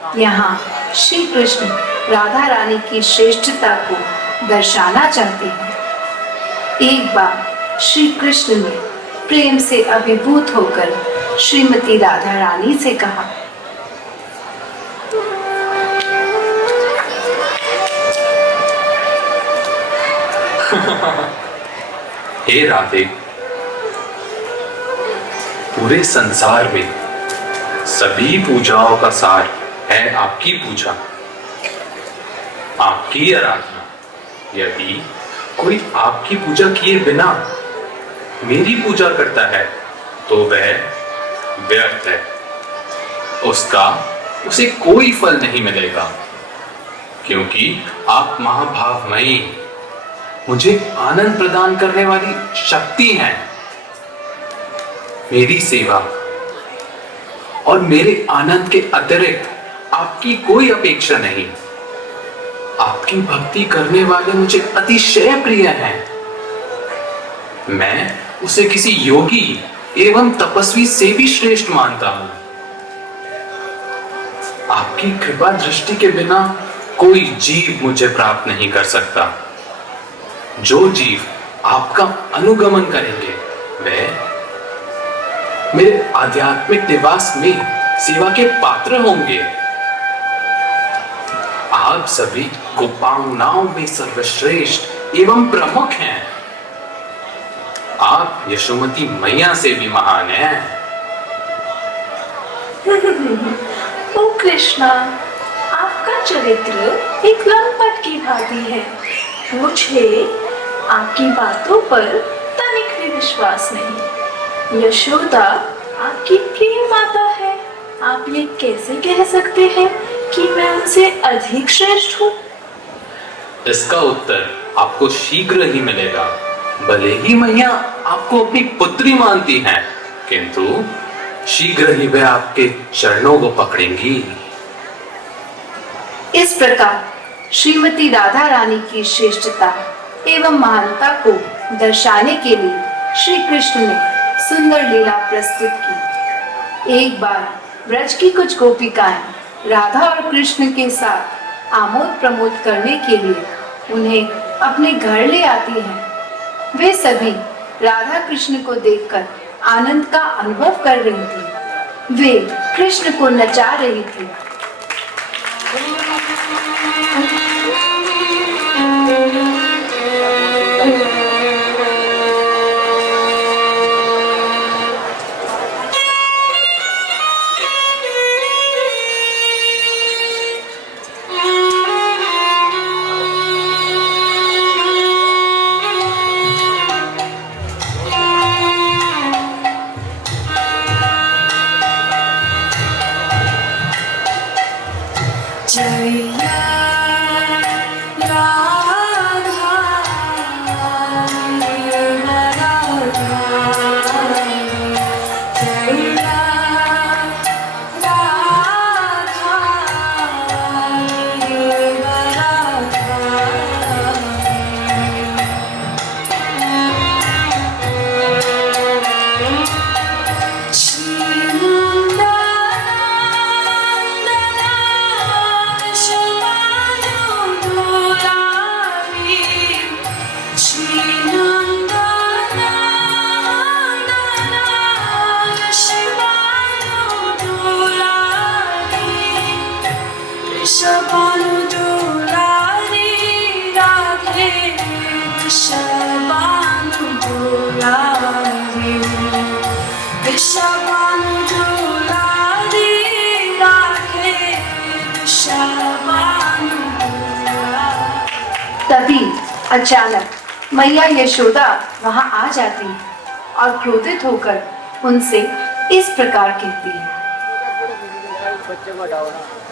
यहाँ श्री कृष्ण राधा रानी की श्रेष्ठता को दर्शाना चाहते हैं। एक बार श्री कृष्ण ने प्रेम से अभिभूत होकर श्रीमती राधा रानी से कहा, हे राधे, पूरे संसार में सभी पूजाओं का सार है आपकी पूजा, आपकी आराधना। यदि कोई आपकी पूजा किए बिना मेरी पूजा करता है तो वह व्यर्थ है, उसे कोई फल नहीं मिलेगा, क्योंकि आप महाभावमयी, मुझे आनंद प्रदान करने वाली शक्ति हैं। मेरी सेवा और मेरे आनंद के अतिरिक्त आपकी कोई अपेक्षा नहीं। आपकी भक्ति करने वाले मुझे अतिशय प्रिय हैं। मैं उसे किसी योगी एवं तपस्वी से भी श्रेष्ठ मानता हूं। आपकी कृपा दृष्टि के बिना कोई जीव मुझे प्राप्त नहीं कर सकता। जो जीव आपका अनुगमन करेंगे वे मेरे आध्यात्मिक निवास में सेवा के पात्र होंगे। आप सभी गोपांगनाओं में सर्वश्रेष्ठ एवं प्रमुख हैं। आप यशोमती मैया से भी महान हैं। ओ कृष्णा, आपका चरित्र एक लंपट की भांति है। मुझे आपकी बातों पर तनिक भी विश्वास नहीं। यशोदा आपकी प्रिय माता है। आप ये कैसे कह सकते हैं कि मैं उनसे अधिक श्रेष्ठ हूँ? इसका उत्तर आपको शीघ्र ही मिलेगा। भले ही मैया आपको अपनी पुत्री मानती हैं, किंतु शीघ्र ही वे आपके चरणों को पकड़ेंगी। इस प्रकार श्रीमती राधा रानी की श्रेष्ठता एवं महानता को दर्शाने के लिए श्री कृष्ण ने सुंदर लीला प्रस्तुत की। एक बार ब्रज की कुछ गोपिकाएं राधा और कृष्ण के साथ आमोद प्रमोद करने के लिए उन्हें अपने घर ले आती हैं। वे सभी राधा कृष्ण को देखकर आनंद का अनुभव कर रही थी। वे कृष्ण को नचा रही थी। तभी अचानक मैया यशोदा वहां आ जाती है और क्रोधित होकर उनसे इस प्रकार कहती है,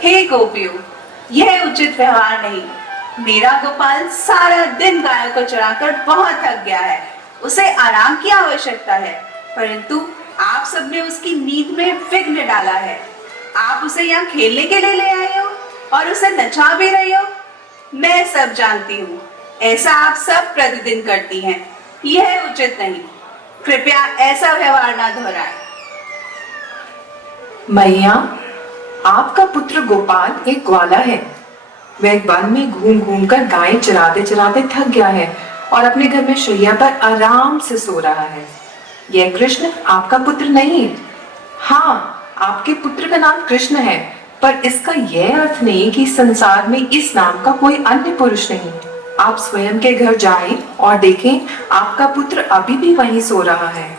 हे गोपियों, यह उचित व्यवहार नहीं। मेरा गोपाल सारा दिन गायों को चराकर बहुत थक गया है। उसे आराम की आवश्यकता है, परंतु आप सबने उसकी नींद में विघ्न डाला है। आप उसे यहाँ खेलने के लिए ले आए हो और उसे नचा भी रही हो। मैं सब जानती हूँ, ऐसा आप सब प्रतिदिन करती हैं। यह उचित नहीं। कृपया ऐसा व्यवहार ना दोहराएं। मैया, आपका पुत्र गोपाल एक ग्वाला है। वह वन में घूम घूम कर गायें चराते चराते थक गया है और अपने घर में शैया पर आराम से सो रहा है। यह कृष्ण आपका पुत्र नहीं। हाँ, आपके पुत्र का नाम कृष्ण है, पर इसका यह अर्थ नहीं कि संसार में इस नाम का कोई अन्य पुरुष नहीं। आप स्वयं के घर जाएं और देखें, आपका पुत्र अभी भी वहीं सो रहा है।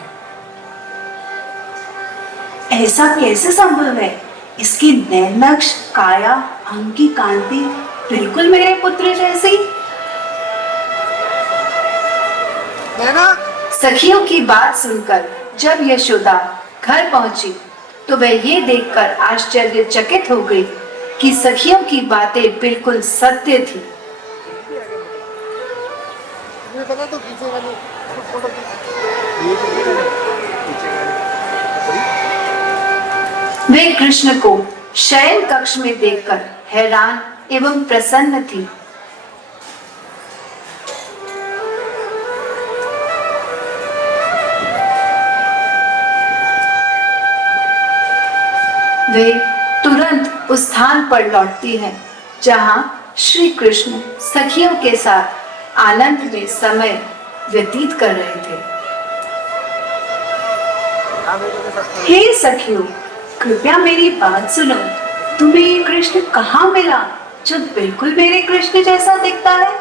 ऐसा कैसे संभव है? इसकी नैनक्ष, काया, अंग की कांति बिल्कुल मेरे पुत्र जैसी। सखियों की बात सुनकर जब यशोदा घर पहुंची तो वह ये देखकर आश्चर्यचकित हो गई कि सखियों की बातें बिल्कुल सत्य थी। वे कृष्ण को शयन कक्ष में देखकर हैरान एवं प्रसन्न थी। वे तुरंत उस स्थान पर लौटती हैं जहां श्री कृष्ण सखियों के साथ आनंद में समय व्यतीत कर रहे थे। हे सखियों, कृपया मेरी बात सुनो। तुम्हें ये कृष्ण कहाँ मिला जो बिल्कुल मेरे कृष्ण जैसा दिखता है?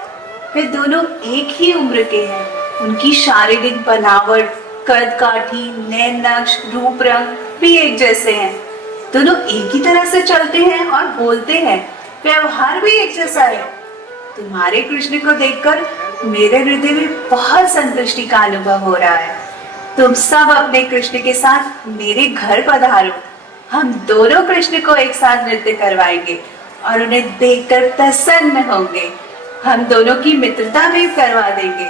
वे दोनों एक ही उम्र के हैं। उनकी शारीरिक बनावट, कद काठी, नैन नक्श, रूप रंग भी एक जैसे हैं। दोनों एक ही तरह से चलते हैं और बोलते हैं। व्यवहार भी एक जैसा है। तुम्हारे कृष्ण को देखकर मेरे हृदय में बहुत संतुष्टि का अनुभव हो रहा है। तुम सब अपने कृष्ण के साथ मेरे घर पधारो। हम दोनों कृष्ण को एक साथ नृत्य करवाएंगे और उन्हें देखकर प्रसन्न होंगे। हम दोनों की मित्रता भी करवा देंगे।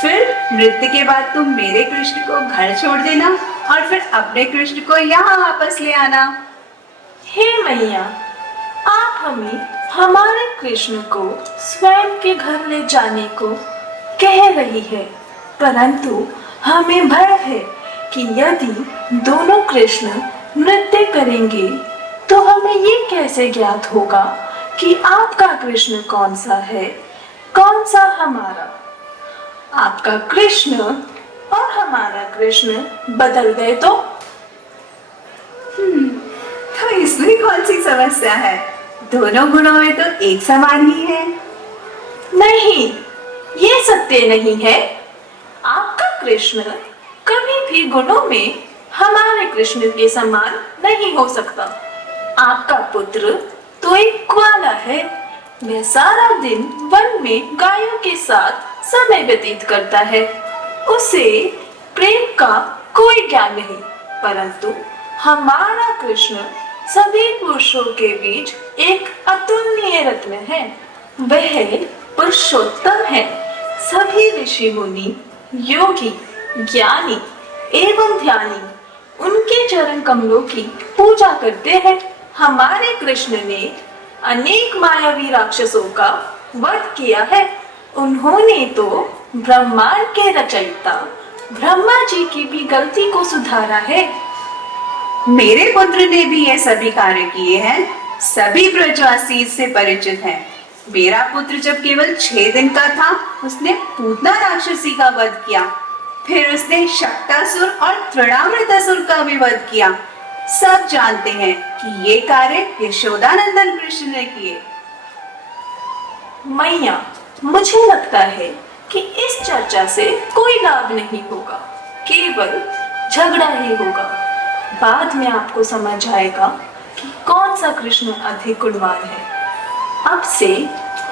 फिर नृत्य के बाद तुम मेरे कृष्ण को घर छोड़ देना और फिर अपने कृष्ण को यहाँ वापस ले आना। हे मैया, आप हमें हमारे कृष्ण को स्वयं के घर ले जाने को कह रही है, परंतु हमें भय है कि यदि दोनों कृष्ण नृत्य करेंगे तो हमें ये कैसे ज्ञात होगा कि आपका कृष्ण कौन सा है, कौन सा हमारा। आपका कृष्ण और हमारा कृष्ण बदल गए तो इसमें कौन सी समस्या है? दोनों गुणों में तो एक समान ही है। नहीं, ये सत्य नहीं है। आपका कृष्ण कभी भी गुणों में हमारे कृष्ण के समान नहीं हो सकता। आपका पुत्र तो एक ग्वाला है। वह सारा दिन वन में गायों के साथ समय व्यतीत करता है। उसे प्रेम का कोई ज्ञान नहीं, परंतु हमारा कृष्ण सभी पुरुषों के बीच एक अतुलनीय रत्न है। वह पुरुषोत्तम है। सभी ऋषि मुनि, योगी, ज्ञानी एवं ध्यानी उनके चरण कमलों की पूजा करते हैं। हमारे कृष्ण ने अनेक मायावी राक्षसों का वध किया है। उन्होंने तो ब्रह्मांड के रचयिता ब्रह्मा जी की भी गलती को सुधारा है। मेरे पुत्र ने भी ये सभी कार्य किए हैं। सभी ब्रजवासी इससे परिचित हैं। मेरा पुत्र जब केवल 6 दिन का था, उसने पूतना राक्षसी का वध किया। फिर उसने शक्तासुर और तृणामृतासुर का भी वध किया। सब जानते हैं कि ये कार्य यशोदानंदन कृष्ण ने किए। मैया, मुझे लगता है कि इस चर्चा से कोई लाभ नहीं होगा, केवल झगड़ा ही होगा। बाद में आपको समझ आएगा कि कौन सा कृष्ण अधिक गुणवान है। अब से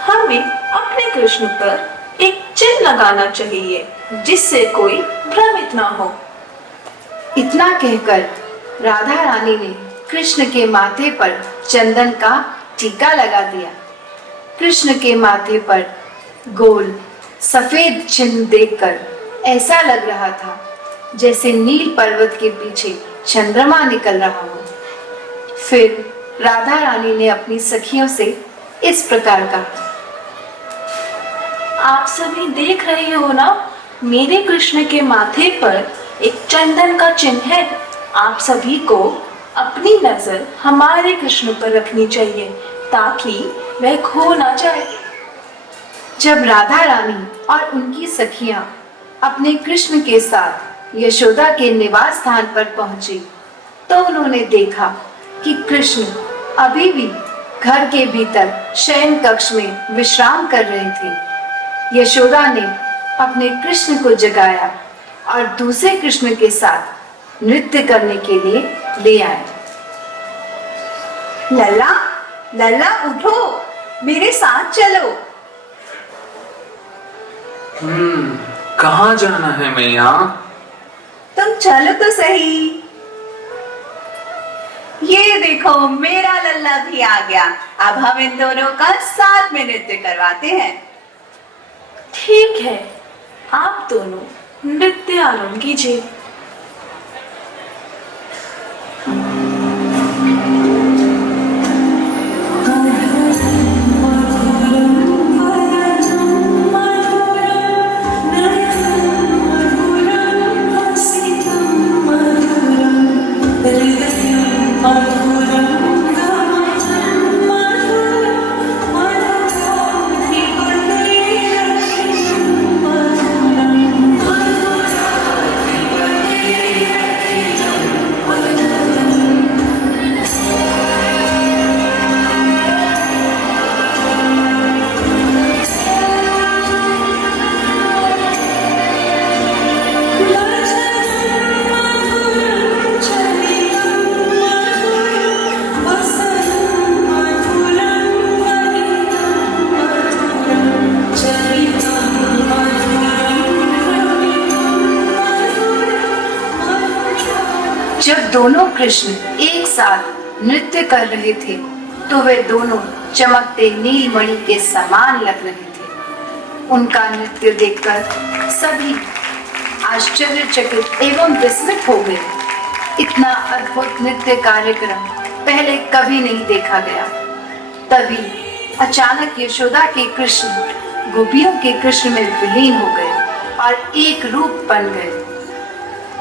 हमें अपने कृष्ण पर एक चिन्ह लगाना चाहिए जिससे कोई भ्रमित ना हो। इतना कहकर राधा रानी ने कृष्ण के माथे पर चंदन का टीका लगा दिया। कृष्ण के माथे पर गोल सफेद चिन्ह देखकर ऐसा लग रहा था जैसे नील पर्वत के पीछे चंद्रमा निकल रहा हो। फिर राधा रानी ने अपनी सखियों से इस प्रकार कहा, आप सभी देख रहे हो ना, मेरे कृष्ण के माथे पर एक चंदन का चिन्ह है। आप सभी को अपनी नजर हमारे कृष्ण पर रखनी चाहिए ताकि वह खो ना जाए। जब राधा रानी और उनकी सखियां अपने कृष्ण के साथ यशोदा के निवास स्थान पर पहुंची तो उन्होंने देखा कि कृष्ण अभी भी घर के भीतर शयन कक्ष में विश्राम कर रहे थे। यशोदा ने अपने कृष्ण को जगाया और दूसरे कृष्ण के साथ नृत्य करने के लिए ले आए। लल्ला, लल्ला उठो, मेरे साथ चलो। कहाँ जाना है मैया? तुम चलो तो सही। ये देखो, मेरा लल्ला भी आ गया। अब हम इन दोनों का साथ में नृत्य करवाते हैं। ठीक है, आप दोनों नृत्य आरंभ कीजिए। जब दोनों कृष्ण एक साथ नृत्य कर रहे थे तो वे दोनों चमकते नीलमणि के समान लग रहे थे। उनका नृत्य देखकर सभी आश्चर्यचकित एवं विस्मित हो गए। इतना अद्भुत नृत्य कार्यक्रम पहले कभी नहीं देखा गया। तभी अचानक यशोदा के कृष्ण गोपियों के कृष्ण में विलीन हो गए और एक रूप बन गए।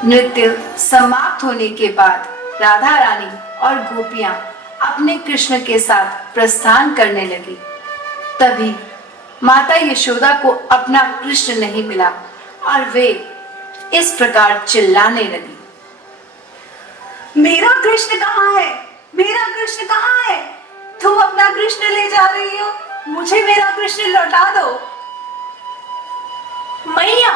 नृत्य समाप्त होने के बाद राधा रानी और गोपियां अपने कृष्ण के साथ प्रस्थान करने लगी। तभी माता यशोदा को अपना कृष्ण नहीं मिला और वे इस प्रकार चिल्लाने लगी, मेरा कृष्ण कहाँ है? मेरा कृष्ण कहाँ है? तुम अपना कृष्ण ले जा रही हो, मुझे मेरा कृष्ण लौटा दो। मैया,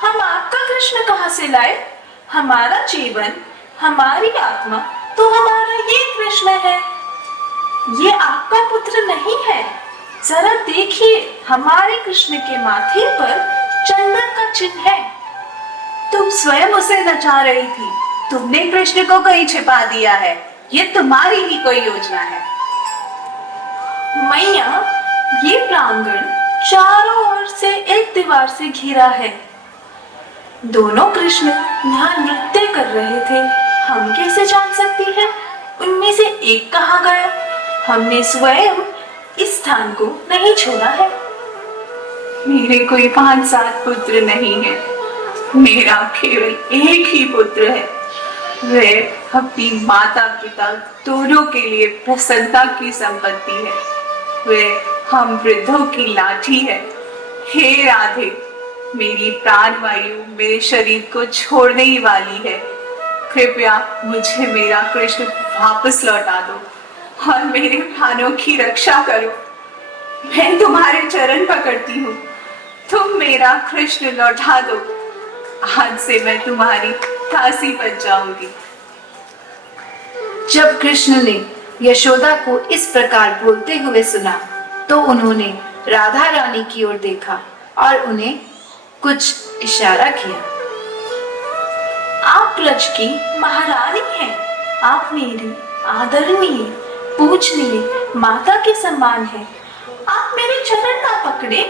हम आपका कृष्ण कहाँ से लाए? हमारा जीवन, हमारी आत्मा तो हमारा ये कृष्ण है। ये आपका पुत्र नहीं है। जरा देखिए, हमारे कृष्ण के माथे पर चंदन का चिन्ह है। तुम स्वयं उसे नचा रही थी। तुमने कृष्ण को कहीं छिपा दिया है। ये तुम्हारी ही कोई योजना है। मैया, ये प्रांगण चारों ओर से एक दीवार से घिरा है। दोनों कृष्ण यहाँ नृत्य कर रहे थे। हम कैसे जान सकती हैं उनमें से एक कहाँ गया? हमने स्वयं इस स्थान को नहीं छोड़ा है। मेरे कोई 5-7 पुत्र नहीं है। मेरा केवल एक ही पुत्र है। वह अपनी माता पिता दोनों के लिए प्रसन्नता की संपत्ति है। वह हम वृद्धों की लाठी है। हे राधे, मेरी प्राण वायु मेरे शरीर को छोड़ने ही वाली है। कृपया मुझे मेरा कृष्ण वापस लौटा दो और मेरे प्राणों की रक्षा करो। मैं तुम्हारे चरण पकड़ती हूँ, तुम मेरा कृष्ण लौटा दो। आज से मैं तुम्हारी दासी बन जाऊंगी। जब कृष्ण ने यशोदा को इस प्रकार बोलते हुए सुना तो उन्होंने राधा रानी की ओर देखा और उन्हें कुछ इशारा किया। आप ब्रज की महारानी हैं। आप मेरी आदरणीय, पूजनीय माता के समान हैं। आप मेरे चरण ना पकड़े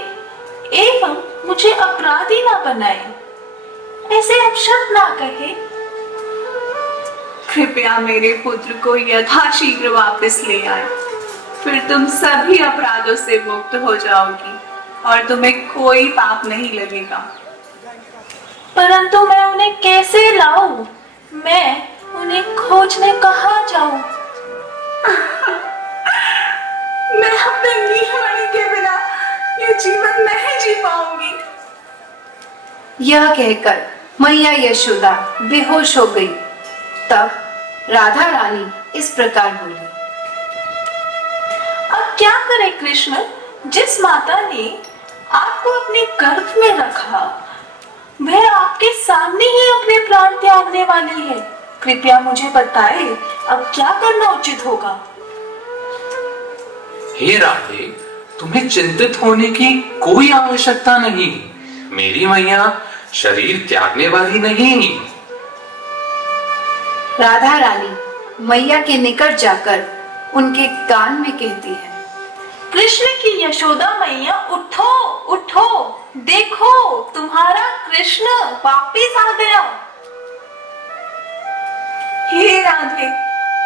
एवं मुझे अपराधी ना बनाए। ऐसे अपशब्द ना कहे। कृपया मेरे पुत्र को यथाशीघ्र वापस ले आए, फिर तुम सभी अपराधों से मुक्त हो जाओगी और तुम्हें कोई पाप नहीं लगेगा। परंतु मैं उन्हें कैसे लाऊं? मैं उन्हें खोजने कहाँ जाऊं? मैं अपने नीलमणि के बिना ये जीवन नहीं जी पाऊंगी। यह कहकर मैया यशोदा बेहोश हो गई। तब राधा रानी इस प्रकार बोली, अब क्या करे कृष्ण? जिस माता ने आपको अपने गर्भ में रखा, वह आपके सामने ही अपने प्राण त्यागने वाली है। कृपया मुझे बताए, अब क्या करना उचित होगा? हे राधे, तुम्हें चिंतित होने की कोई आवश्यकता नहीं। मेरी मैया शरीर त्यागने वाली नहीं। राधा रानी मैया के निकट जाकर उनके कान में कहती है, कृष्ण की यशोदा मैया, उठो उठो, देखो तुम्हारा कृष्ण वापिस आ गया। हे राधे,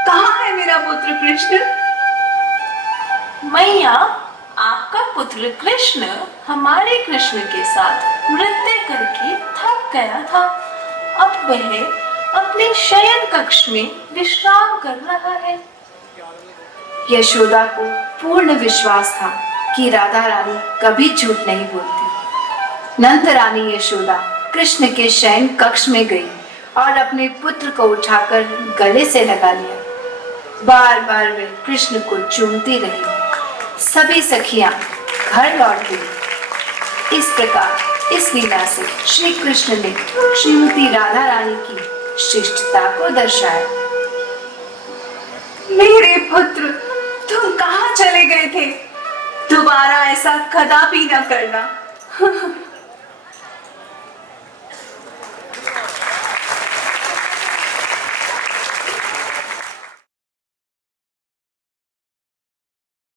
कहाँ है मेरा पुत्र कृष्ण? मैया, आपका पुत्र कृष्ण हमारे कृष्ण के साथ नृत्य करके थक गया था। अब वह अपने शयन कक्ष में विश्राम कर रहा है। यशोदा को पूर्ण विश्वास था कि राधा रानी कभी झूठ नहीं बोलती। नंद रानी यशोदा कृष्ण के शयन कक्ष में गई और अपने पुत्र को उठाकर गले से लगा लिया। बार बार वे कृष्ण को चूमती रही। सभी सखियां घर लौट गई। इस प्रकार इस लीला से श्री कृष्ण ने श्रीमती राधा रानी की श्रेष्ठता को दर्शाया। मेरे पुत्र, तुम कहाँ चले गए थे? दोबारा ऐसा कदापि न करना।